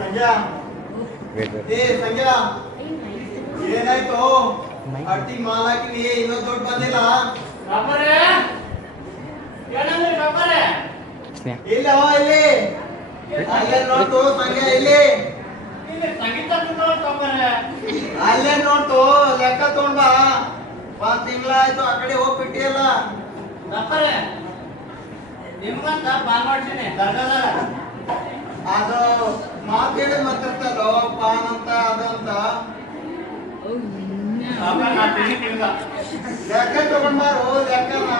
ಸಂಜಾ ಏನಾಯ್ತು? ಅಟ್ಟಿ ಮಾಲ್ ಹಾಕಿನಿ, ಇನ್ನೊಂದು ದುಡ್ಡು ಬಂದಿಲ್ಲ. ಇಲ್ಲ ಇಲ್ಲಿ ಅಲ್ಲೇ ನೋಡ್ತು ಸಂಜೆ, ಇಲ್ಲಿ ಅಲ್ಲೇ ನೋಡ್ತು, ಲೆಕ್ಕ ತಗೊಂಡ ಒಂದ್ ತಿಂಗಳಾಯ್ತು ಆ ಕಡೆ ಹೋಗ್ಬಿಟ್ಟಿಯಲ್ಲ. ನಿಮ್ಗಂತ ಪಾನ್ ಮಾಡ್ತೀನಿ ದರ್ಗಾದಾಗ. ಅದು ಮಾತೇಳಿ ಮಾತಾಡ್ತಾರೋ ಪಾನ್ ಅಂತ ಅದಂತ. ಲೆಕ್ಕ ತಗೊಂಡ್ಬಾರು, ಲೆಕ್ಕನ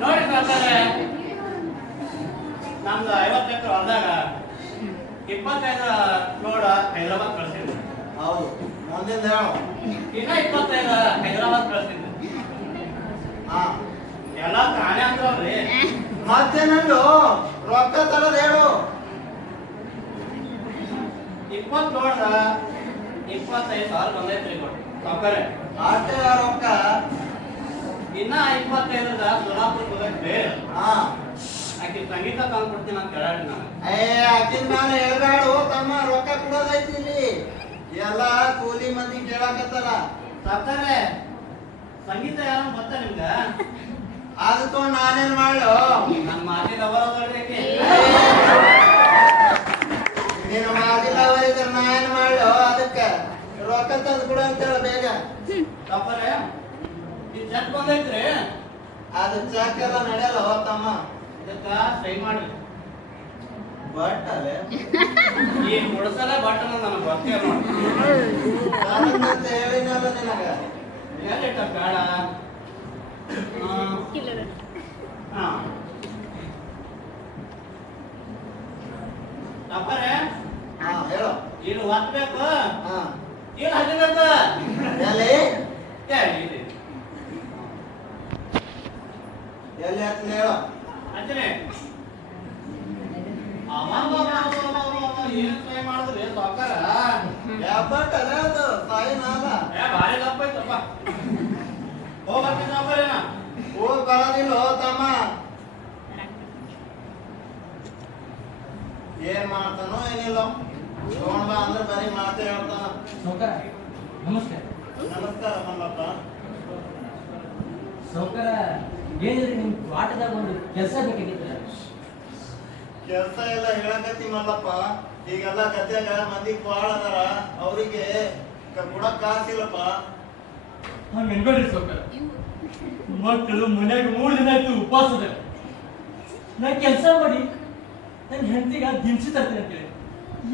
ನೋಡಿ ಬರ್ತಾರೆ. ನಮ್ದು 50 ಎಕರೆ ಹೊಲದಾಗ 25 ಲೋಡ್ ಹೈದರಾಬಾದ್ ಕಳ್ಸಿದ್ವಿ. ಹೌದು, ಮುಂದಿನ ಹೇಳು. ಇನ್ನ 25 ಹೈದರಾಬಾದ್ ಕಳ್ಸಿದ್ವಿ. ಹಾ, ಎಲ್ಲ ತಾನೇ ಅಂದ್ರಲ್ರಿ. ಮತ್ತೇನಂದು ರೊಕ್ಕ ತರದ್ ಹೇಳು. 20 ಲೋಡ್ 25,000 ಬಂದೈತ್ರಿ ಸಾವ್ಕಾರೆ. ಆಟೆ ರೊಕ್ಕ ಇನ್ನ 25 ಸೋಲಾಪುರಕ್ಕೆ ಹೋಗೈತ್ರಿ. ಹಾ, ಆಕಿ ಸಂಗೀತ ತಂದು ಕೊಡ್ತೀನಿ ಅಂತ ಹೇಳಿ ನಾನು. ಆಕಿನ ಮೇಲೆ ಹೇಳ್ಬೇಡು ತಮ್ಮ, ರೊಕ್ಕ ಕೊಡೋದೈತಿ ಇಲ್ಲಿ. ಎಲ್ಲ ಕೂಲಿ ಮಂದಿ ಕೇಳಾಕತ್ತಾರ. ಸಾವ್ಕಾರೆ ಸಂಗೀತ ಯಾರು ಗೊತ್ತಾ ನಿಮ್ಗ? ಅದು ತಗೊಂಡ್ ನಾನೇನ್ ಮಾಡ್ಲು? ನನ್ನ ಮಾತಿಗೆ ಅವರದಲ್ರಿ ಆಕಿ. ನೀನು ಮಾದಿಲ್ಲ ಅವರಿದ್ರೆ ನಾ ಏನ್ ಮಾಡ್ಲು? ಅದಕ್ಕೆ ರೊಕ್ಕ ತಂದು ಕೊಡು ಅಂತೇಳ ಬೇಗ. ಸಾವ್ಕಾರೆ ಈ ಚೆಕ್ ಬಂದೈತ್ರಿ. ಅದು ಚೆಕ್ ಎಲ್ಲ ನಡೆಯಲ್ಲ ತಮ್ಮ. ಇದಕ್ಕ ಸೈ ಮಾಡ್ರಿ. ಬಟ್ ಅಲ್ಲೇ ಈ ಮುಡ್ಸಲ ಬಟ್ಟನ ನನಗೆ ಗೊತ್ತೇ ನೋಡಿ. ನಾನಂತ ಹೇಳಿನಲ್ಲ ನಿನಗ. ಎಲ್ಲಿಟ್ಟ ಬೇಡ. ಹಾ ಸಾವ್ಕಾರೆ ಹಾ ಹೇಳು. ಇಲ್ಲಿ ಒತ್ತಬೇಕು, ಹಾ ಇಲ್ಲಿ ಹಚ್ಚಬೇಕು. ಎಲ್ಲಿ ಇಲ್ಲಿ ಎಲ್ಲಿ ಹಚ್ಚಲಿ ಹೇಳು. ಹಚ್ಚಿನಿ. ಏನ್ ಟ್ರೈ ಮಾಡಿದ್ರಿ ಸಾವ್ಕಾರ? ಬಟ್ ಅಲ್ಲ ಅದು ಸಾಯಿನ ಅಲ್ಲ. ಭಾರಿ ದಪ್ಪ ಐತಪ್ಪ. ಹೋಗ್ಬರ್ತೀನಿ ಸಾವ್ಕಾರೇನ? ಹೋಗ್ ಬರೋದಿಲ್ಲ ತಮ್ಮ. ಏನ್ ಮಾಡ್ತಾನೋ ಏನಿಲ್ಲ. ತಗೊಂಡ್ ಬಾ ಅಂದ್ರೆ ಬರೀ ಮಾತೇ ಹೇಳ್ತಾನ. ಸೌಕರ ನಮಸ್ಕಾರ. ನಮಸ್ಕಾರ ಮಲ್ಲಪ್ಪ. ಸೌಕರ ಏನಿದ್ರಿ ನಿಮ್ ಆಟದಾಗ ಒಂದು ಕೆಲಸ ಬೇಕಾಗಿತ್ತು. ಕೆಲ್ಸ ಎಲ್ಲ ಹೇಳಕತ್ತಿ ಮಲ್ಲಪ್ಪ. ಈಗೆಲ್ಲ ಗದ್ಯಾಗ ಮಂದಿ ಬಾಳ ಅದಾರ, ಅವ್ರಿಗೆ ಕೊಡಕ್ ಕಾಸಿಲ್ಲಪ್ಪ. ಹಂಗ ಅನ್ಬೇಡ್ರಿ ಸೌಕರ. ಮಕ್ಕಳು ಮನ್ಯಾಗ 3 ದಿನ ಆಯ್ತು ಉಪವಾಸ ಅದ. ನಾ ಕೆಲಸ ಮಾಡಿ ನನ್ನ ಹೆಂಡತಿಗ ದಿನಸಿ ತರ್ತೀನಿ ಅಂತೇಳಿ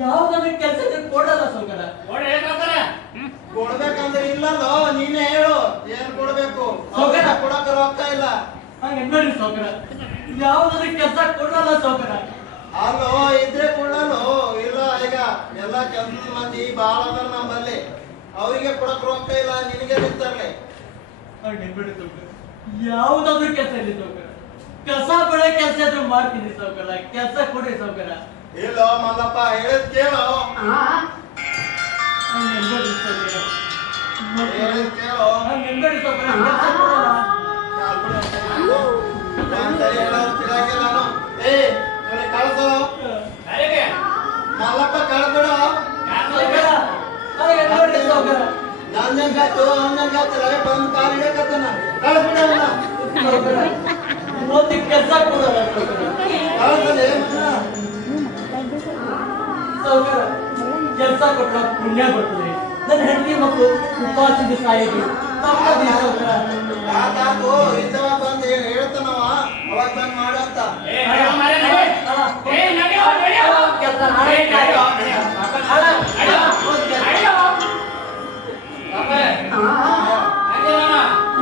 ಯಾವ್ದಾದ್ರು ಕೆಲಸ ಕೊಡಲ್ಲ ಸೌಕರ. ನೋಡಿ ಸಾವ್ಕಾರ ಕೊಡ್ಬೇಕಂದ್ರೆ ಇಲ್ಲಲ್ಲೋ, ನೀನೇ ಹೇಳು ಏನ್ ಕೊಡ್ಬೇಕು. ಸೌಕರ್ಯ ಕೊಡಕ್ ರೊಕ್ಕ ಇಲ್ಲ. ಹಂಗ ಅನ್ಬೇಡ್ರಿ ಸೌಕರ. ಯಾವ್ದಾದ್ರು ಕೆಲಸ ಕೊಡಲ್ಲ ಸೌಕರ. ಅಲ್ಲೋ ಇದ್ರೆ ಕೊಡಲು ಇಲ್ಲ. ಈಗ ಎಲ್ಲ ಕೆಲ್ಸದ ಮಂದಿ ಬಾಳ ಅದಾರ ನಮ್ಮಲ್ಲಿ, ಅವರಿಗೆ ಕೊಡಕ್ ರೊಕ್ಕ ಇಲ್ಲ. ನಿನಗೆ ನಿಂತರ್ಲಿ. ಹಂಗ ಅನ್ಬೇಡ್ರಿ ಸೌಕರ. ಯಾವ್ದಾದ್ರು ಕೆಲಸ ಇಲ್ಲ ಸೌಕರ. ಕಸ ಬೆಳೆ ಕೆಲಸ ಇದ್ರು ಮಾಡ್ತೀನಿ ಸೌಕರ. ಕೆಲಸ ಕೊಡ್ರಿ ಸೌಕರ. ಇಲ್ಲೋ ಮಲ್ಲಪ್ಪ, ಹೇಳಿದ್ ಕೇಳು. ಹಂಗ ಅನ್ಬೇಡ್ರಿ ಸೌಕರ. ಹೇಳಿದ್ ಕೇಳು. ಹಂಗ ಅನ್ಬೇಡ್ರಿ ಸೌಕರ. ಕೆಲಸ ಕೊಡಲ್ಲ. ಕಳ್ಸು ಮಲ್ಲಪ್ಪ, ಕಳ್ಬಿಡು. ಸೌಕರ ಹಂಗ ಅನ್ಬೇಡ್ರಿ ಸೌಕರ. ನಂಜಂಗಾತು ಅಂಜಂಗಾತು ಬಂದು ಕಾಲ್ ಹಿಡಿಯಕತ್ತಾನ. ಕಳ್ಬಿಡು ಸೌಕರ ಒಂದು ಕೆಲಸ ಕೊಡಲ್ಲ ಸೌಕರ. ಕಳ್ಸಲಿ ಸೌಕರ ಕೆಲಸ ಕೊಟ್ರ ಪುಣ್ಯ ಬರ್ತದೆ. ನನ್ನ ಹೆಂಡತಿ ಮಕ್ಕಳು ಉಪವಾಸದ ಸಾಯಿಗೆ ತಪ್ಪದಿ ಸೌಕರ. ಯಾಕಾಕು ಇದ್ದವ ಬಂದು ಹೇಳ್ತಾನವ, ಅವಾಗ ಬಂದು ಮಾಡಂತ. ಕೆಲಸ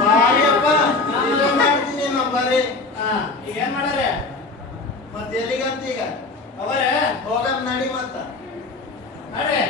ಬಾರಿಯಪ್ಪ, ಇಲ್ಲೇ ಮಾಡ್ತೀನಿ ನಮ್ಮ ಬರೀ. ಈಗ ಏನ್ ಮಾಡಾರೆ? ಮತ್ತೆ ಎಲ್ಲಿಗಂತ ಈಗ ಅವರೇ ಹೋಗಮ್ ನಡಿ ಮತ್ತ. ನಡ್ರಿ.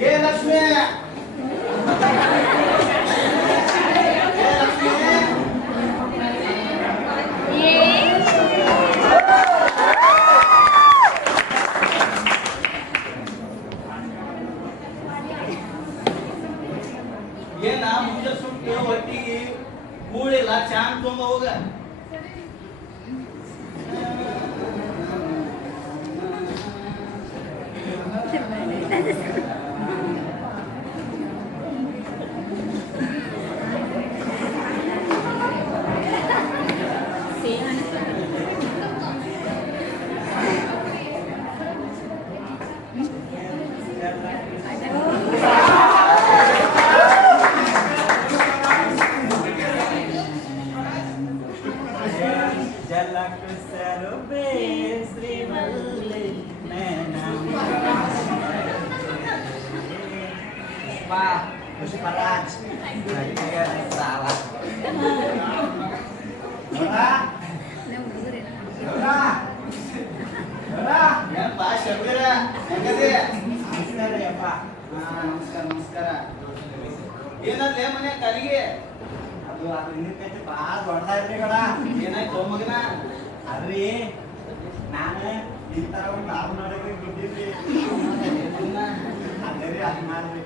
ಏ ಲಕ್ಷ್ಮಿ ಏ ಲಕ್ಷ್ಮಿ ಏನ ಮುಂಜೆ ಸುಟ್ಟು ಒಟ್ಟಿಗೆ ಕೂಳಿಲ್ಲ ಚಾನ್ ತುಂಬ ಹೋಗ ಏನಂದ್ರೆ ಮನೆ ಕಲಿಗೆ ಅದು ಹಿಂದಕ್ಕೆ ಭಾಳ ದೊಡ್ಡದಾಯ್ತ್ರಿ ಗಡ. ಏನಾಯ್ತು ಮಗನ ಅದ್ರಿ ನಾನು ಈ ತರ ಒಂದು ಆರು ನೋಡಕ್ಕೆ ಬಿಟ್ಟಿದ್ರಿ ಅದೇ ರೀ ಅದು ಮಾಡ್ರಿ.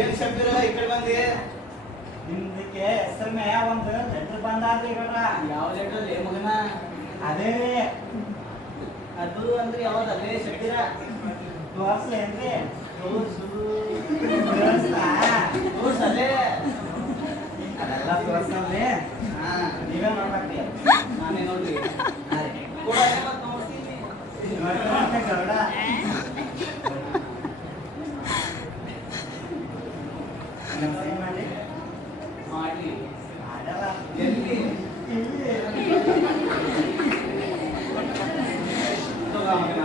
ಏನ್ ಶಬೀರ ಈ ಕಡೆ ಬಂದಿ ನಿಮ್ದಕ್ಕೆ ಹೆಸರು ಮ್ಯಾಯ ಒಂದು ಲೆಟರ್ ಬಂದಾದ್ರಿ ಗಡ. ಯಾವ ಲೆಟರ್ ಏ ಮಗನ ಅದೇ ರೀ ಅದು ಅಂದ್ರೆ ಯಾವ್ದಲ್ಲೇ ಶಬೀರ ತೋರ್ಸ್ಲೇನ್ರಿ? ತೋರ್ಸಲ್ಲೇ ಅದೆಲ್ಲ ತೋರ್ಸಲ್ರಿ. ಹಾ ನೀವೇ ನೋಡ್ಬೇಕ್ರಿ. ನಾನೇ ನೋಡ್ರಿ ಕೂಡ ಮತ್ ನೋಡ್ತೀನಿ ನೋಡ್ರಿ ಗೌಡ. ನಮ್ ಸಹಿ ಮಾಡಿ ಮಾಡ್ಲಿ ಮಾಡಲ್ಲ. ಎಲ್ಲಿ ಇಲ್ಲಿ ತಗೋ ಮಗನ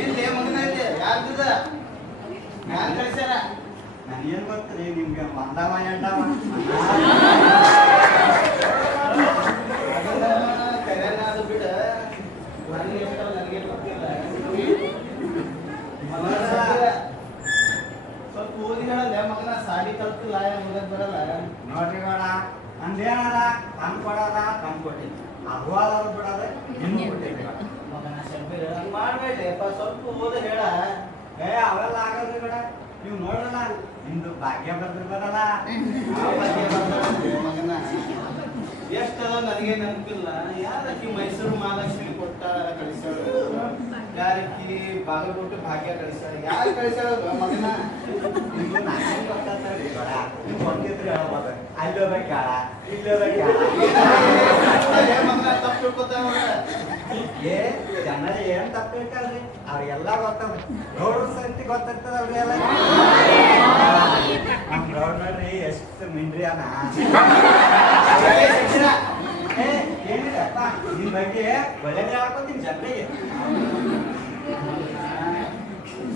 ಏನ್ಲೇ ಮಗನ ಇಲ್ಲಿ ಯಾರ್ದಿದ ಯಾರು ಕಳಿಸ್ಯಾರ ನನಗೇನ್ ಗೊತ್ತ್ರಿ ನಿಮ್ಗೆ ಒಂದವ ಎಂಟವ ಕರೆನ ಅದು ಬಿಡ ನನಗೆ ಎಷ್ಟೋ ನನಗೆ ಗೊತ್ತಿಲ್ಲ ಸ್ವಲ್ಪ ಓದಿ ಹೇಳಲ್ಲ ಮಗನ ಸಾಲಿ ಕಲ್ತಿಲ್ಲ ಓದಕ್ ಬರಲ್ಲ ನೋಡ್ರಿ ಬೇಡ ನಂದೇನದ ತಂದ್ ಕೊಡದ ತಂದ್ ಕೊಟ್ಟಿನಿ. ಅದು ಅದಾದ್ರು ಬಿಡದ ಇನ್ನು ಕೊಟ್ಟಿದ್ರಿ ಮಗನ ಶಬ್ಬೀರ ಹಂಗ್ ಮಾಡ್ಬೇಡ್ರಿಪ್ಪ ಸ್ವಲ್ಪ ಓದ ಹೇಳ ಏ ಅವೆಲ್ಲ ಆಗಲ್ರಿ ಬೇಡ. ನೀವು ನೋಡಲ್ಲ ನಿಮ್ದು ಭಾಗ್ಯ ಬರ್ದಿರ್ಬಾರಲ್ಲ. ಯಾವ ಬಗ್ಗೆ ಬರ್ತಾಳಂತೆ ಮಗನ ಎಷ್ಟದ ನನಗೆ ನೆನಪಿಲ್ಲ ಯಾರಕ್ಕಿ ಮೈಸೂರು ಮಹಾಲಕ್ಷ್ಮಿ ಕೊಟ್ಟಾಳ ಕಳಿಸ್ಯಾಳ ಯಾರಕ್ಕಿ ಬಾಗಲಕೋಟೆ ಭಾಗ್ಯ ಕಳಿಸ್ಯಾಳ ಯಾರು ಕಳಿಸ್ಯಾಳ ಮಗನ ನಿಮ್ದು ನಾನೇ ಗೊತ್ತಾಗ್ತದ್ರಿ ಬೇಡ. ನೀವು ಹೊಂದಿದ್ರಿ ಹೇಳ್ಬೋದು ಅಲ್ಲೋಬೇಕು ಹೇಳ ಇಲ್ಲೋಬೇಕು ಹೇಳ. ಮಗನ ತಪ್ಪು ತಿಳ್ಕೊತಾವ ಏ ಜನರ ಏನ್ ತಪ್ಪು ತಿಳ್ಕಲ್ರಿ ಅವ್ರಿಗೆಲ್ಲ ಗೊತ್ತವ್ರಿ. ಗೌಡ್ರ ಸಂತಿ ಗೊತ್ತಿರ್ತದ ಅವ್ರಿಗೆಲ್ಲ. ನಮ್ ಗೌಡ್ ನೋಡ್ರಿ ಎಷ್ಟು ಮಿಂಡ್ರಿ ಅನ್ನ. ಏ ಏನಿಲ್ಲಪ್ಪ ನಿನ್ ಬಗ್ಗೆ ಒಳ್ಳೆದೇ ಹಾಕೋತೀನಿ ಜನರಿಗೆ.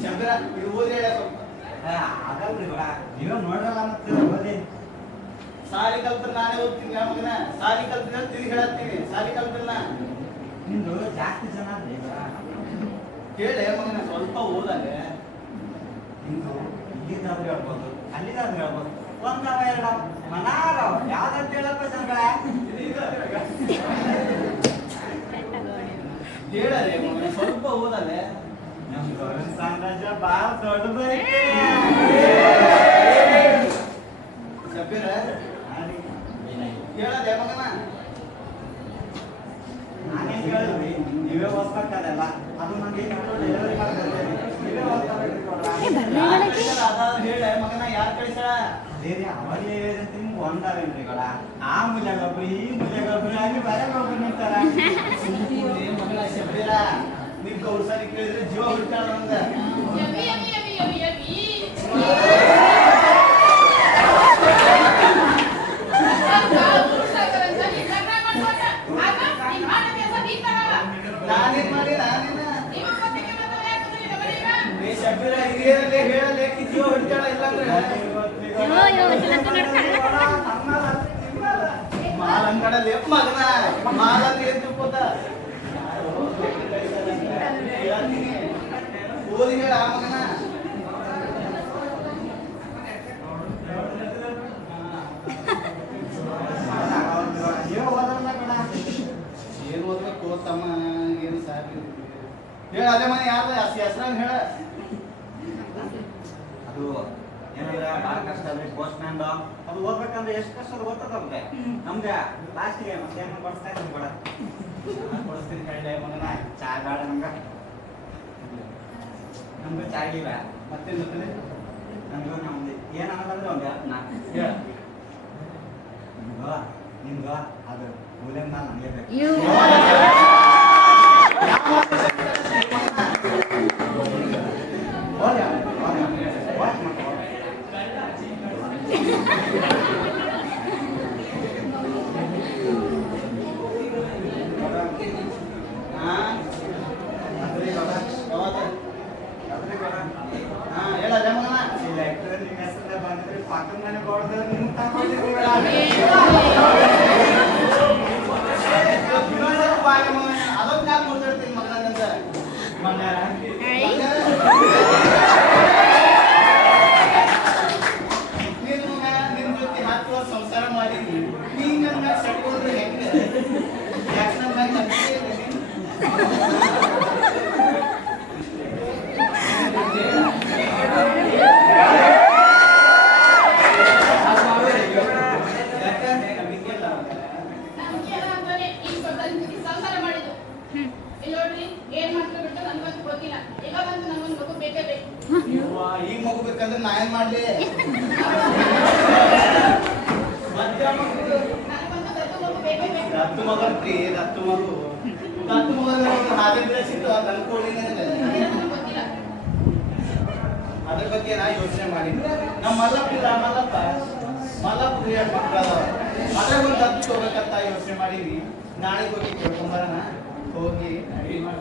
ಶಬ್ಬೀರ ಇದು ಓದಿ ಹೇಳ ಸ್ವಲ್ಪ ಆಗಲ್ರಿ ಬೇಡ. ನೀವೇ ನೋಡ್ರಲ್ಲ ಮತ್ತೆ ಓದಿ. ಸಾಲಿ ಕಲ್ತ್ರ ನಾನೇ ಓದ್ತೀನಿ ಮಗನ ಸಾಲಿ ಕಲ್ತಿನ ತಿರುಗಿ ಹೇಳತ್ತೀನಿ ಸಾಲಿ ಕಲ್ತಿಲ್ಲ ನಿಂದು ಜಾಸ್ತಿ ಜನ ಅದ್ರಿ ಬೇಡ. ಕೇಳೆ ಮಗನ ಸ್ವಲ್ಪ ಓದಲೆ ನಿಂದು ಇಲ್ಲಿದ್ದಾದ್ರೂ ಹೇಳ್ಬೋದು ಅಲ್ಲಿದ್ದಾದ್ರೂ ಹೇಳ್ಬೋದು. ಒಂದವ ಎರಡ ಮನಾರ ಯಾವ್ದಂತ ಹೇಳಪ್ಪ ಜನಗಳ. ಹೇಳಲೆ ಮಗನ ಸ್ವಲ್ಪ ಓದಲೆ ನಮ್ ಗೌರವ ಸಾಮ್ರಾಜ್ಯ ಬಹಳ ದೊಡ್ಡದೈತಿ. ಶಬ್ಬೀರ ಹೇಳಲೆ ಮಗನ ನಾನೇನ್ ಹೇಳಿದ್ರಿ ನೀವೇ ಓದ್ಬೇಕಲ್ಲ. ಅದು ನನಗೆ ಡೆಲಿವರಿ ಮಾಡ್ತಾರೆ ನೀವೇ ಓದ್ಬೇಕ್ರಿ ಕೊಡ್ರ. ಹೇಳ ಮಗನ ಯಾರು ಕಳಿಸ್ಯಾಳ ಅದೇ ರೀ ಅವಾಗಲೇ ಹೇಳಿದಂತೆ ನಿಮ್ಗೆ ಒಂದಾವೇನ್ರಿ ಕೊಡ. ಆ ಮೂಲೆಗೊಬ್ರು ಈ ಮೂಲೆಗೊಬ್ರು ಆಗಿ ಬರಗೊಬ್ರು ನಿಂತಾರ. ಮಗನ ಶಬ್ಬೀರ ನಿಮ್ ಕೌರ್ಸಾಲಿ ಕೇಳಿದ್ರೆ ಜೀವ ಹುಡ್ತಾಳ ನಂದ ನಾನೇನ್ ಮಾಡಿ ನಾನೇನ ಶಬ್ಬೀರ ಹಿರಿಯರಲ್ಲೇ ಹೇಳಲೆ ಜೀವ ಹುಡ್ತಾಳ ಇಲ್ಲಾಂದ್ರೆ ಮಾಲ್ ಅಂಗಡಲ್ಲಿ ಮಗನ ಮಾಲ್ ಅಂದ್ರೆ ಏನ್ ತಿಳ್ಕೊತ ಹೇಳ ಮಗನ ನೀವು ಹೋದ್ರಲ್ಲ ಕಣ ಏನು ಓದ್ಬೇಕು ತಮ್ಮ ಏನು ಸಾಕು ಹೇಳ ಅದೇ ಮನೆ ಯಾರ್ದು ಹೆಸರಾಗ ಹೇಳ ಅದು ಏನಂದ್ರೆ ಭಾಳ ಕಷ್ಟ ಅದ್ರಿ ಪೋಸ್ಟ್ ಮ್ಯಾನ್ ಅದು ಓದ್ಬೇಕಂದ್ರೆ ಎಷ್ಟು ಕಷ್ಟ ಅದು ಗೊತ್ತದಲ್ರಿ ನಮ್ಗೆ ಲಾಸ್ಟಿಗೆ ಏನು ಕೊಡಿಸ್ತಾ ಇದ್ದೀನಿ ಕೂಡ ಕೊಡಿಸ್ತೀನಿ ಕೈಲೇ ಮಗನ ಚಾ ಬೇಡ ನಮ್ಗೆ ಚಾ ಇಲ್ಲ ಮತ್ತೇನು ಗೊತ್ತಿದೆ ನಮ್ಗೆ ನಮ್ದು ಏನನ್ನೋದಂದ್ರೆ ಒಂದು ಹೇಳ ನಿಮ್ಗೆ ಅದು ಮೂಲೆಂದ ನಮಗೆ ಬೇಕು ಹೇಳ ಮಗನ ನಿಮ್ಮ ಹೆಸರೇ ಬಂದ್ರೆ ಪಕ್ಕದ ಮನೆ ಕೊಡ್ತಾರೆ ನಿಮ್ಗೆ ತಗೊಂಡಿದ್ದೀವಿ ಅದೊಂದು ಯಾಕೆ ಮಾತಾಡ್ತೀನಿ ಮಗನಂತ ನಿನ್ ಜೊತೆ 10 ವರ್ಷ ಸಂಸಾರ ಮಾಡೀನಿ ನೀನ್ ನನ್ನ ಮ್ಯಾಗ ಸಟ್ಕೊಂಡ್ರೆ ಹೆಂಗೆ ಯಾಕೆ ನನ್ನ ಮ್ಯಾಗ ನಂಬಿಕೆ ಇಲ್ಲ ನೀನು? ಈಗ ಮಗು ಬೇಕಂದ್ರೆ ನಾ ಏನ್ ಮಾಡ್ಲಿ ದತ್ತು ಮಗಳ್ರಿ ದತ್ತು ಮಗು ಹಾಲಿದ್ರೆ ಸಿಟ್ಟು ಅದು ಅನ್ಕೊಳ್ಳಿನೇ ಅದ್ರ ಬಗ್ಗೆ ನಾ ಯೋಚನೆ ಮಾಡಿದ್ದೆ ನಮ್ಮ ಮಲ್ಲಪ್ಪ ಮಕ್ಕಳ ಅದ್ರಾಗ ಒಂದು ದತ್ತು ಹೋಗ್ಬೇಕಂತ ಯೋಚನೆ ಮಾಡೀನಿ ನಾಳೆ ಹೋಗಿ ಕೇಳ್ಕೊಂಬರೋಣ ಹೋಗಿ ಅಡಿಗೆ ಮಾಡಿ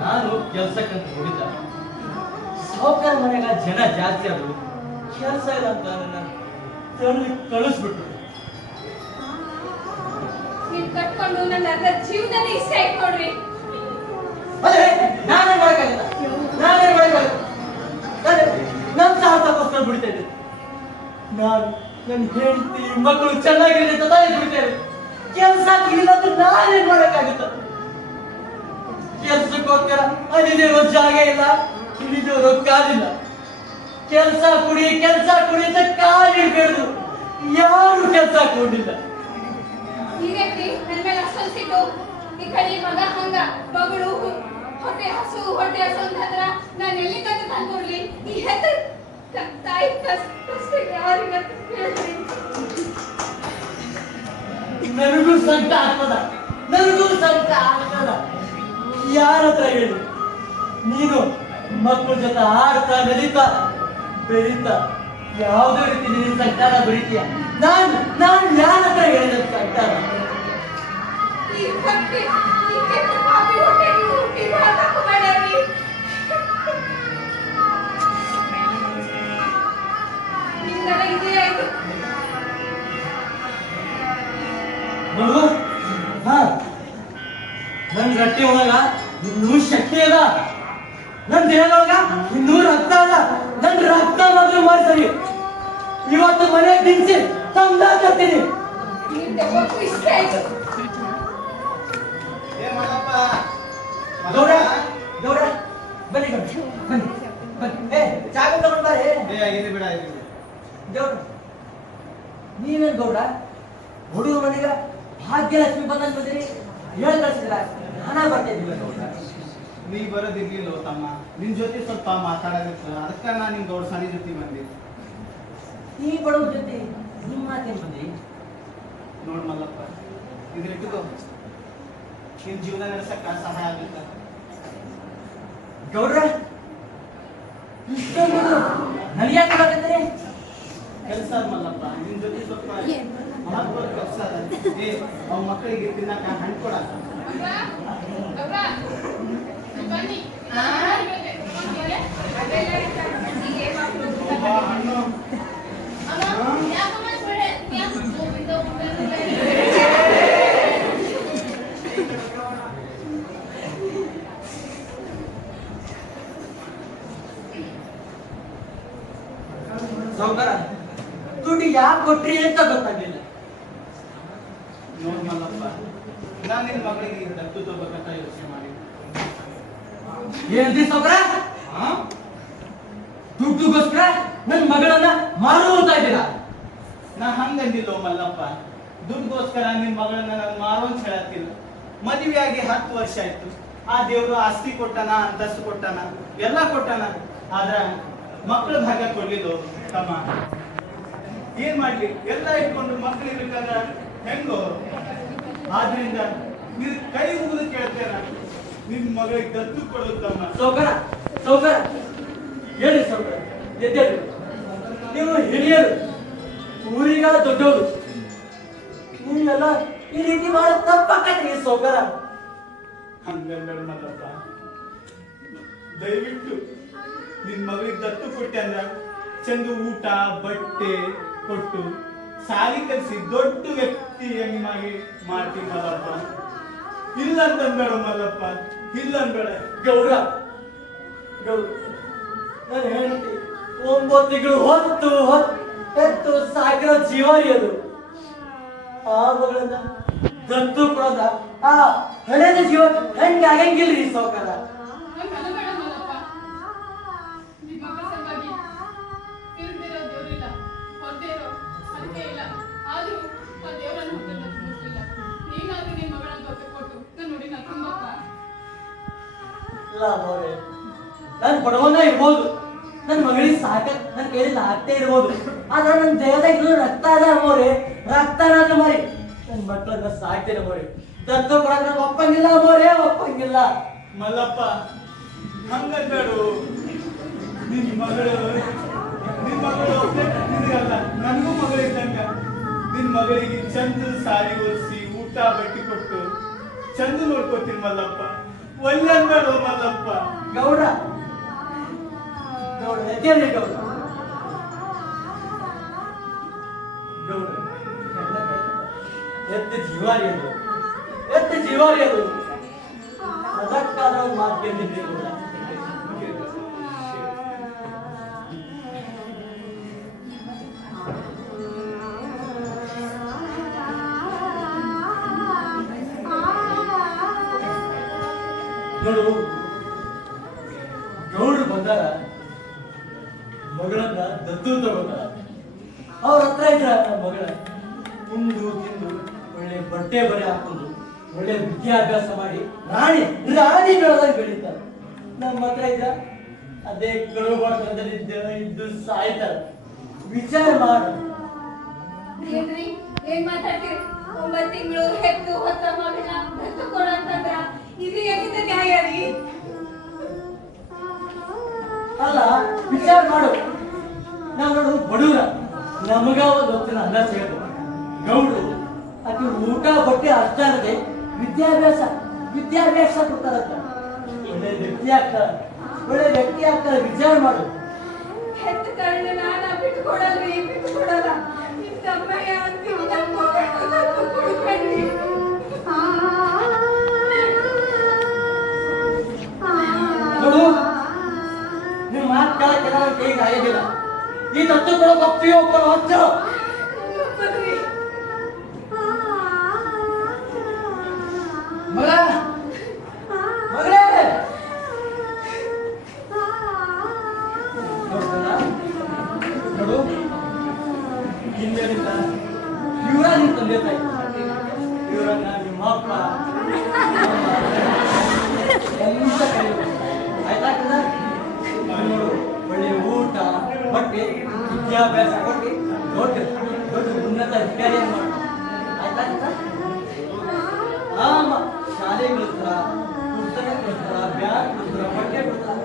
ನಾನು ಕೆಲ್ಸಕ್ಕಂತ ಹೋಗಿದ್ದ ಸಾವುಕಾರ ಮನೆಗ ಜನ ಜಾಸ್ತಿ ಆದ್ರು ಕೆಲಸ ಇಲ್ಲ ಅಂತ ನನ್ನ ತಳ್ಳಿ ಕಳಿಸ್ಬಿಟ್ರು. ನೀನ್ ಕಟ್ಕೊಂಡು ನನ್ನ ಅರ್ಧ ಜೀವನನೇ ಇಷ್ಟ ಆಯ್ತು ನೋಡ್ರಿ. ಅದೇ ನಾನೇ ಮಾಡಕ್ಕಾಗಲ್ಲ, ನಾನೇ ಮಾಡಕ್ಕಾಗಲ್ಲ. ನಮ್ ಸಾವು ತಗೋಸ್ಕೊಂಡು ಬಿಡ್ತಾ ಇದ್ದೆ. ನಾನು ನನ್ನ ಹೆಂಡತಿ ಮಕ್ಕಳು ಚೆನ್ನಾಗಿದೆ ಅಂತ ತಾಯಿ ಬಿಡ್ತೇನೆ. ಕೆಲಸ ಇಲ್ಲ ಅಂದ್ರೆ ನಾನೇನ್ ಮಾಡಕ್ಕಾಗುತ್ತ? ಕೆಲ್ಸಕ್ಕೋಸ್ಕರ ಅಲ್ಲಿರೋ ಜಾಗ ಇಲ್ಲ, ಇಳಿದಿರೋ ಕಾಲಿಲ್ಲ. ಕೆಲಸ ಕೊಡಿ ಅಂತ ಕಾಲಿಡ್ಬೇಡ್ದು, ಯಾರು ಕೆಲಸ ಕೊಡಿಲ್ಲ. ಹೀಗಾಗಿ ನನ್ನ ಮೇಲೆ ಅಷ್ಟೊಂದು ಸಿಟ್ಟು. ಈ ಕಡೆ ಮಗ ಹಂಗ ಮಗಳು ಹೊಟ್ಟೆ ಹಸು ಅಂತಂದ್ರ ನಾನು ಎಲ್ಲಿ ತಂದು ಕೊಡ್ಲಿ? ಈ ಹೆತ್ತ ತಾಯಿ ಕಷ್ಟ ಯಾರಿಗಂತ ಹೇಳ್ರಿ. ನನಗೂ ಸಂಕಟ ಆಗ್ತದ. ಯಾರ ಹತ್ರ ಹೇಳಿ? ನೀನು ಮಕ್ಕಳ ಜೊತೆ ಆಡ್ತಾ ನಡೀತಾ ಬೆಳೀತಾ ಯಾವುದೇ ರೀತಿ ನಿನ್ನ ಸಂಕಟ ಬರೀತೀಯ. ನಾನು ಯಾರ ಹತ್ರ ಹೇಳಿದ ಸಂಕಟ? ಈ ಹೊಟ್ಟೆ ಈ ಕೆಟ್ಟ ಪಾಪಿ ಹೊಟ್ಟೆಗೆ ಹುಟ್ಟಿ ಬಾಳಕು ಮಾಡ್ಯಾರಿ. ನಿಂದೆಲ್ಲ ಇದೇ ಆಯ್ತು. ನೋಡು, ನನ್ ರಟ್ಟಿ ಒಳಗ ಇನ್ನೂ ಶಕ್ತಿ ಅದ, ನನ್ ದೇಹದೊಳಗ ಇನ್ನೂ ರಕ್ತ ಅದ. ನನ್ ರಕ್ತ ಮಾತ್ರ ಮಾಡ್ಸರಿ. ಇವತ್ತು ಮನೆ ತಿನ್ಸಿ ತಂದಾಕತ್ತೀನಿ. ನಿಂದೆ ಒಟ್ಟು ಇಷ್ಟ ಆಯ್ತು. ಏ ಮಲ್ಲಪ್ಪ ಗೌಡ ಬನ್ನಿ ಬನ್ನಿ. ಏ ಜಾಗ ತಗೊಂಡ್ ಬಾರೆ. ಇಲ್ಲಿ ಬಿಡ ಇಲ್ಲಿ. ಗೌಡ ನೀವೇನ್ ಗೌಡ ಹುಡುಗ ಮನೆಗ ಭಾಗ್ಯಲಕ್ಷ್ಮಿ ಬಂದಂಗ್ ಬಂದಿರಿ, ಹೇಳಿ ಕಳ್ಸಿದ್ರ ಹಣ ಬರ್ತಿದ್ವಿ ಗೌಡ. ನೀ ಬರೋದಿರ್ಲಿಲ್ಲ ತಮ್ಮ, ನಿನ್ ಜೊತೆ ಸ್ವಲ್ಪ ಮಾತಾಡೋದಿತ್ತು, ಅದಕ್ಕ ನಾ ನಿನ್ ಗೌಡ ಸನಿ ಜೊತೆ ಬಂದಿದ್ದೆ. ನೀ ಬಡವ್ರ ಜೊತೆ ನಿಮ್ಮ ಮಾತೇನ್ ಬಂದ್ರಿ? ನೋಡ್ ಮಲ್ಲಪ್ಪ, ಇದ್ರಿಟ್ಟುಕೋ, ನಿನ್ ಜೀವನ ನಡೆಸಕ್ಕ ಸಹಾಯ ಆಗುತ್ತೆ. ಗೌಡ್ರ ಇಷ್ಟೊಂದು ನಡಿಯಾಕ ಬರ್ತೈತ್ರಿ? ಕೆಲಸ ಮಲ್ಲಪ್ಪ, ನಿನ್ ಜೊತೆ ಸ್ವಲ್ಪ ಮಹತ್ವದ ಕೆಲಸ ಅದ. ಅವ್ ಮಕ್ಕಳಿಗೆ ತಿನ್ನಕ ಹಣ್ಣು ಕೊಡಕ್ಕ. ಬನ್ನಿ ಹಣ್ಣು ಸೌಕರ ದುಡ್ಡು ಯಾಕೆ ಕೊಟ್ರಿ ಅಂತ ಗೊತ್ತಾಗ್ಲಿಲ್ಲ. ನೋಡ್ ಮಲ್ಲಪ್ಪ, ನಾನ್ ನಿನ್ ಮಗಳಿಗೆ ದತ್ತು ತಗೋಬೇಕಂತ ಯೋಚನೆ ಮಾಡಿ. ಏನ್ರಿ ಸೌಕರ, ದುಡ್ಡುಗೋಸ್ಕರ ನನ್ ಮಗಳನ್ನ ಮಾರುತ್ತಾ ಇದ್ದೀರಾ? ನಾ ಹಂಗಂದಿಲ್ಲೋ ಮಲ್ಲಪ್ಪ, ದುಡ್ಡುಗೋಸ್ಕರ ನಿನ್ ಮಗಳನ್ನ ನಾನು ಮಾರೋಂತ ಹೇಳತ್ತಿಲ್ಲ. ಮದುವೆಯಾಗಿ 10 ವರ್ಷ ಆಯ್ತು. ಆ ದೇವ್ರು ಆಸ್ತಿ ಕೊಟ್ಟಾನ, ಅಂತಸ್ತು ಕೊಟ್ಟಾನ, ಎಲ್ಲ ಕೊಟ್ಟಾನ. ಆದ್ರ ಮಕ್ಕಳ ಭಾಗ ಕೊಡ್ಲಿಲ್ಲ ತಮ್ಮ. ಏನ್ ಮಾಡ್ಲಿ, ಎಲ್ಲ ಇಟ್ಕೊಂಡು ಮಕ್ಳು ಇರ್ಬೇಕಂದ್ರ ಹೆಂಗೋ? ಆದ್ರಿಂದ ನೀನ್ ಕೈ ಮುಗಿದು ಕೇಳ್ತೇನ, ನಿನ್ ಮಗಳಿಗೆ ದತ್ತು ಕೊಡೋದು ತಮ್ಮ. ಸೌಕರ ಹೇಳಿ ಸೌಕರ, ಎದ್ದೇಳಿ. ನೀವು ಹಿರಿಯರು, ಊರಿಗ ದೊಡ್ಡವರು, ನೀವೆಲ್ಲ ಈ ರೀತಿ ಮಾಡೋ ತಪ್ಪಾಕತ್ರಿ ಸೌಕರ. ಹಂಗಂಬೇಡ ಮಲ್ಲಪ್ಪ, ದಯವಿಟ್ಟು ನಿನ್ ಮಗಳಿಗೆ ದತ್ತು ಕೊಟ್ಟೆ ಅಂದ್ರ ಚಂದ ಊಟ ಬಟ್ಟೆ ಕೊಟ್ಟು ಸಾಲಿ ಕಲಿಸಿ ದೊಡ್ಡ ವ್ಯಕ್ತಿಯನ್ನಾಗಿ ಮಾಡ್ತೀನಿ ಮಲ್ಲಪ್ಪ. ಇಲ್ಲ ಅಂತಂಬೇಡ ಮಲ್ಲಪ್ಪ, ಇಲ್ಲ ಅನ್ಬೇಡ. ಗೌಡ ನನ್ನ ಹೆಂಡತಿ 9 ತಿಂಗಳು ಹೊತ್ತು ಸಾಕಿರೋ ಜೀವಾರಿ ಅದು. ಆ ಮಗಳನ್ನ ದತ್ತು ಕೊಡೋದ ಆ ಹಳೆದ ಜೀವ ಹೆಂಗ ಆಗಂಗಿಲ್ರಿ ಸೌಕರ. ನಾನು ಬಡವನ ಇರ್ಬೋದು, ನನ್ನ ಮಗಳಿಗೆ ನನ್ನ ಕೈಯಲ್ಲಿ ಆಗ್ತಾ ಇರ್ಬೋದು, ಆದ್ರೆ ನನ್ನ ದೇಹದಾಗ ರಕ್ತ ಅದ ಅಮ್ಮೋರೆ, ರಕ್ತನಾದ ಮಾರಿ ನನ್ನ ಮಕ್ಕಳನ್ನ ಸಾಕ್ತೇನೆ ಮೋರಿ. ದತ್ತು ಕೊಡಕ್ ನಾನು ಒಪ್ಪಂಗಿಲ್ಲ ಮೋರೆ, ಒಪ್ಪಂಗಿಲ್ಲ. ಮಲ್ಲಪ್ಪ ಹಂಗಂಬೇಡು. ನಿನ್ ಮಗಳು ನಿನಗಲ್ಲ, ನನಗೂ ಮಗಳಿದ್ದಂಗ. ನಿನ್ ಮಗಳಿಗೆ ಚಂದ ಸಾರಿ ಓದಿಸಿ ಊಟ ಬಟ್ಟೆ ಕೊಟ್ಟು ಚಂದ ನೋಡ್ಕೊತೀನಿ ಮಲ್ಲಪ್ಪ. ಒಳ್ಳೆ ಅನ್ಬೇಡು ಮಲ್ಲಪ್ಪ. ಗೌಡ ಎದ್ದೇಳಿ ಗೌಡ. ಎತ್ತ ಜೀವಾರಿ ಅದು ಅದಕ್ಕಾದ ಮಾತು ಕೇಳಿದ್ದೆ ಗೌಡ. ನೋಡು, ಗೌಡ್ರು ಬಂದಾರ, ಮಗಳನ್ನ ದತ್ತು ತಗೋತಾರ. ಅವ್ರ ಹತ್ರ ಇದ್ರ ನನ್ನ ಮಗಳ ಉಂಡು ತಿಂದು ಒಳ್ಳೆ ಬಟ್ಟೆ ಬರೆ ಹಾಕೊಂಡು ಒಳ್ಳೆ ವಿದ್ಯಾಭ್ಯಾಸ ಮಾಡಿ ರಾಣಿ ರಾಣಿ ಬೆಳೆದಾಗ ಬೆಳೀತಾರೆ. ನಮ್ಮ ಹತ್ರ ಇದ್ದ ಅದೇ ಕಡು ಬಡತನದಲ್ಲಿ ಇದ್ದು ಸಾಯ್ತಾರ. ವಿಚಾರ ಮಾಡು. ಏನ್ರಿ ಏನ್ ಮಾತಾಡ್ತೀರಿ? 9 ತಿಂಗಳು ಹೆತ್ತು ಹೊತ್ತ ಮಗನ ದತ್ತು ಕೊಡು ಅಂತಂದ್ರ ಇದು ಎಲ್ಲಿಂದ ನ್ಯಾಯ ರೀ? ಅಲ್ಲ, ವಿಚಾರ ಮಾಡು. ನಾವ್ ನೋಡು ಬಡವ್ರ, ನಮಗ ಒಂದು ಹೊತ್ತಿನ ಅನ್ನ ಸಿಗದು. ಗೌಡ್ರು ಅತಿ ಊಟ ಬಟ್ಟೆ ಅಷ್ಟ ಅಲ್ಲದೆ ವಿದ್ಯಾಭ್ಯಾಸ ಕೊಡ್ತಾರಂತ. ಒಳ್ಳೆ ವ್ಯಕ್ತಿ ಆಗ್ತಾರೆ. ವಿಚಾರ ಮಾಡು. ಹೆತ್ತ ಕಾರಣ ನಾನ ಬಿಟ್ಕೊಡಲ್ರಿ, ಬಿಟ್ಕೊಡಲ್ಲ. ನಿಮ್ ತಮ್ಮಯ್ಯ ಅಂತೀನಿ, ನಂಬ್ಕೋಬೇಕು, ದತ್ತು ಕೊಡ್ಬೇಡ್ರಿ. ನೋಡು, ನೀವು ಮಾತು ಕೇಳಕ್ಕೆ ನನ್ನ ಕೈಗೆ ಆಗಿಲ್ಲ. ಈ ದತ್ತು ಕೊಡೋ ಒಪ್ಪಿಗೆ ಒಪ್ಪಲು ಹೊತ್ತು ಒಪ್ಪದ್ರಿ. ಮಗಳೇ ನೋಡು, ಹಿಂದಿನಿಂದ ಇವರ ನಿನ್ ತಂದೆ ತಾಯಿ, ಇವರನ್ನ ನಿಮ್ಮ ಅಪ್ಪ ಎಂತ ಕರೀಬೇಕು. ಆಯ್ತಾ ಕದ? ನೋಡು, ಒಳ್ಳೆ ಊಟ ಬಟ್ಟೆ ವಿದ್ಯಾಭ್ಯಾಸ ಕೊಟ್ಟು ದೊಡ್ಡ ಉನ್ನತ ಅಧಿಕಾರಿ ಮಾಡಿ. ಆಯ್ತಾ ಕದ? ಆಮ ಶಾಲೆ ಕಳಿಸ್ತಾರ, ಪುಸ್ತಕ ಕಳಿಸ್ತಾರ, ಬ್ಯಾಗ್ ಕೊಡ್ತಾರ, ಬಟ್ಟೆ ಕೊಡ್ತಾರ.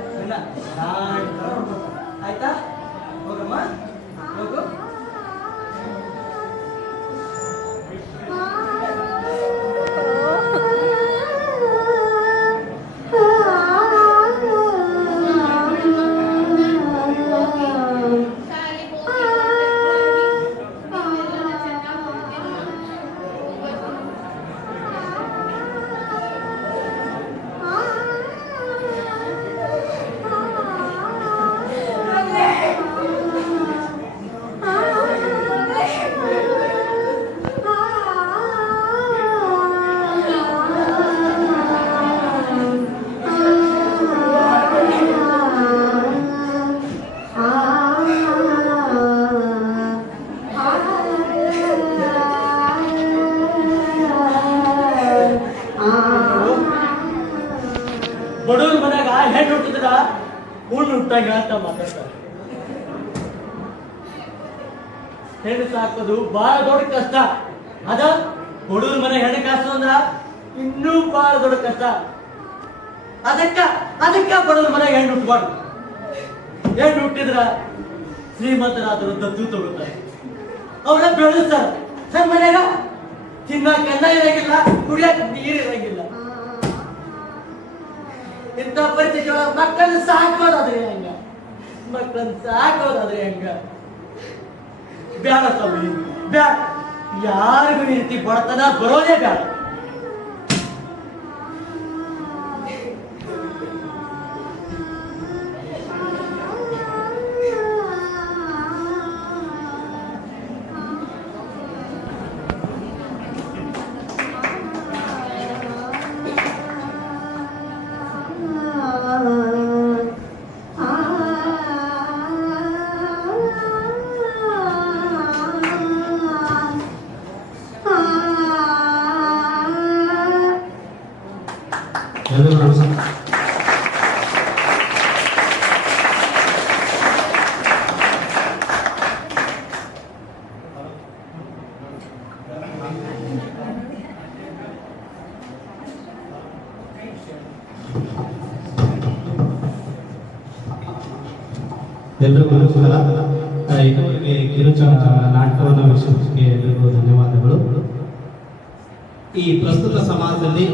ಆಯ್ತಾ? ಹೋಗಮ್ಮ, ಹೋಗು. ಬಡವ್ರ ಮನ್ಯಾಗ ಹೆಣ್ಣು ಹುಟ್ಟಿದ್ರ ಹುಣ್ಣು ಹುಟ್ಟಾಗ ಅಂತ ಮಾತಾಡ್ತಾರೆ. ಹೆಣ್ಣು ಸಾಕೋದು ಬಹಳ ದೊಡ್ಡ ಕಷ್ಟ. ಅದ ಬಡವ್ರ ಮನೆ ಹೆಣ್ಣು ಕಾಸೋದ್ರ ಇನ್ನೂ ಬಹಳ ದೊಡ್ಡ ಕಷ್ಟ. ಅದಕ್ಕ ಬಡವ್ರ ಮನೆಗೆ ಹೆಣ್ಣು ಹುಟ್ಟಬಾರ್ದು. ಹೆಣ್ಣು ಹುಟ್ಟಿದ್ರ ಶ್ರೀಮಂತರಾದ್ರು ದತ್ತು ತಗೋತಾರೆ, ಅವ್ರ ಬೆಳೆಸ್ತಾರ. ನಮ್ಮ ಮನ್ಯಾಗ ತಿನ್ನಕ್ಕೆ ಅನ್ನ ಇರಂಗಿಲ್ಲ, ಕುಡಿಯಕ್ಕೆ ನೀರು ಇರಂಗಿಲ್ಲ. ಇಂಥ ಪರಿಸ್ಥಿತಿ ಒಳಗೆ ಮಕ್ಕಳನ್ನ ಸಾಕೋದಾದ್ರೆ ಹೆಂಗ? ಬ್ಯಾಡ ಸ್ವಾಮಿ, ಬ್ಯಾಡ. ಯಾರಿಗೂ ಈ ರೀತಿ ಬಡತನ ಬರೋದೇ ಬ್ಯಾಡ. ಎಲ್ಲರಿಗೂ ನಮಸ್ಕಾರ. ಇದುವರೆಗೆ ಕಿರುಚ ನಾಟಕವನ್ನು ವೀಕ್ಷಿಸಲಿಕ್ಕೆ ಎಲ್ಲರಿಗೂ ಧನ್ಯವಾದಗಳು. ಈ ಪ್ರಸ್ತುತ ಸಮಾಜದಲ್ಲಿ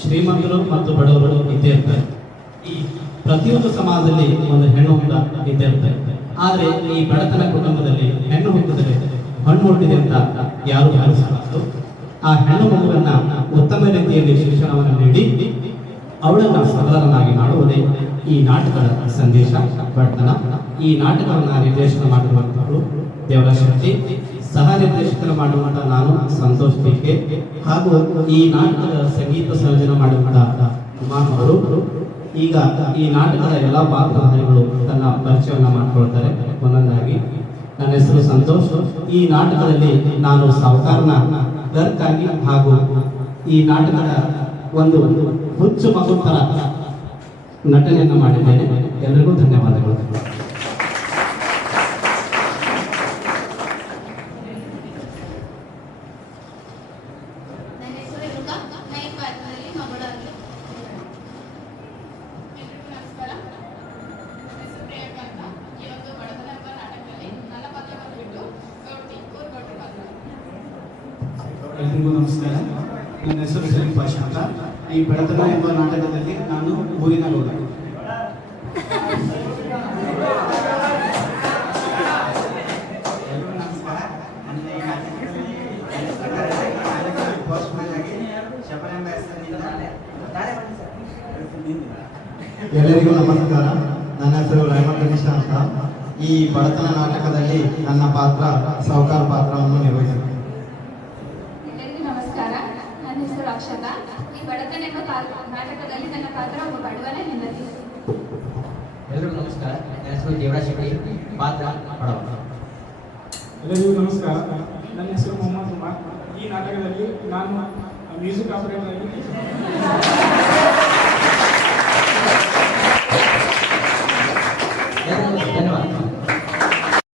ಶ್ರೀಮಂತರು ಮತ್ತು ಬಡವರು ಇದ್ದೇ ಇರ್ತಾರೆ. ಈ ಪ್ರತಿಯೊಂದು ಸಮಾಜದಲ್ಲಿ ಒಂದು ಹೆಣ್ಣು ಹುಟ್ಟ ಇದ್ದೇ ಇರ್ತಾರೆ. ಆದರೆ ಈ ಬಡತನ ಕುಟುಂಬದಲ್ಲಿ ಹೆಣ್ಣು ಹುಟ್ಟಿದರೆ ಹಣ್ಣು ಹುಟ್ಟಿದೆ ಅಂತ ಯಾರು ಭಾವಿಸಬಾರದು. ಆ ಹೆಣ್ಣು ಮಗುವನ್ನ ಉತ್ತಮ ರೀತಿಯಲ್ಲಿ ಶಿಕ್ಷಣವನ್ನು ನೀಡಿ ಅವಳನ್ನು ಸಬಲರನ್ನಾಗಿ ಮಾಡುವುದೇ ಈ ನಾಟಕದ ಸಂದೇಶ. ಬಡತನ ಈ ನಾಟಕವನ್ನು ನಿರ್ದೇಶನ ಮಾಡಿರುವಂತವರು ದೇವರ ಶಕ್ತಿ, ಸಹ ನಿರ್ದೇಶಕರು ಮಾಡುವಂತಹ ನಾನು ಸಂತೋಷ್ ಕೆ, ಹಾಗೂ ಈ ನಾಟಕದ ಸಂಗೀತ ಸಂಯೋಜನೆ ಮಾಡಿರುವಂತಹ ಕುಮಾರ್ ಅವರು ಈಗ ಈ ನಾಟಕದ ಎಲ್ಲ ಪಾತ್ರಧಾರಿಗಳು ತನ್ನ ಪರಿಚಯವನ್ನು ಮಾಡಿಕೊಳ್ತಾರೆ ಒಂದೊಂದಾಗಿ. ನನ್ನ ಹೆಸರು ಸಂತೋಷ್. ಈ ನಾಟಕದಲ್ಲಿ ನಾನು ಸಾಹುಕಾರನ ಕ್ಲರ್ಕ್ ಆಗಿ ಹಾಗೂ ಈ ನಾಟಕದ ಒಂದು ಹುಚ್ಚು ಮಗು ತರ ನಟನೆಯನ್ನು ಮಾಡಿದ್ದೇನೆ. ಎಲ್ಲರಿಗೂ ಧನ್ಯವಾದಗಳು. ನನ್ನ ಹೆಸರು ಯುಗ. ನಾ ಈ ಪಾತ್ರದಲ್ಲಿ ಮಗಳಾಗಿ. ಎಲ್ರಿಗೂ ನಮಸ್ಕಾರ. ನನ್ನ ಹೆಸರು ಪ್ರಿಯಾಂಕಾ ಅಂತ. ಈ ಒಂದು ಬಡತನ ಎಂಬ ನಾಟಕದಲ್ಲಿ ನನ್ನ ಪಾತ್ರ ಬಂದುಬಿಟ್ಟು ಗೌಟಿ ಊರ್ಗೌಡ್ರ ಪಾತ್ರ. ಎಲ್ರಿಗೂ ನಮಸ್ಕಾರ. ನನ್ನ ಹೆಸರು ಸಲೀಂ ಪಾಷಾ ಅಂತ. ಈ ಬಡತನ ಎಂಬ ನಾಟಕದಲ್ಲಿ ನಾನು ಊರಿನ ಗೌಡ. ಎಲ್ರಿಗೂ ನಮಸ್ಕಾರ. ನನ್ನ ಈ ನಾಟಕದಲ್ಲಿ ಪೋಸ್ಟ್ಮನ್ ಆಗಿ ಶಬರಿ ಎಂಬ ಹೆಸರಿನಿಂದ ಎಲ್ಲರಿಗೂ ನಮಸ್ಕಾರ. ನನ್ನ ಹೆಸರು ರೆಹಮತ್ ಅನಿಶಾ ಅಂತ. ಈ ಬಡತನ ನಾಟಕದಲ್ಲಿ ನನ್ನ ಪಾತ್ರ ಸಾಹುಕಾರ ಪಾತ್ರವನ್ನು ನಿರ್ವಹಿಸುತ್ತೇನೆ. ಎಲ್ಲರಿಗೂ ನಮಸ್ಕಾರ. ನನ್ನ ಹೆಸರು ಅಕ್ಷತಾ. ಈ ಬಡತನ ಎಂಬ ನಾಟಕದಲ್ಲಿ ನನ್ನ ಪಾತ್ರ ಒಬ್ಬ ಬಡವನ ಹೆಂಡತಿ. ಎಲ್ಲರಿಗೂ ನಮಸ್ಕಾರ. ನನ್ನ ಹೆಸರು ದೇವರಾಜ್ ಶೆಟ್ಟಿ, ಪಾತ್ರ ಬಡವ. ಎಲ್ಲರಿಗೂ ನಮಸ್ಕಾರ. ನನ್ನ ಹೆಸರು ಮೊಹಮ್ಮದ್ ಕುಮಾರ್. ಈ ನಾಟಕದಲ್ಲಿ ನಾನು ಮ್ಯೂಸಿಕ್ ಆಪರೇಟರ್ ಆಗಿ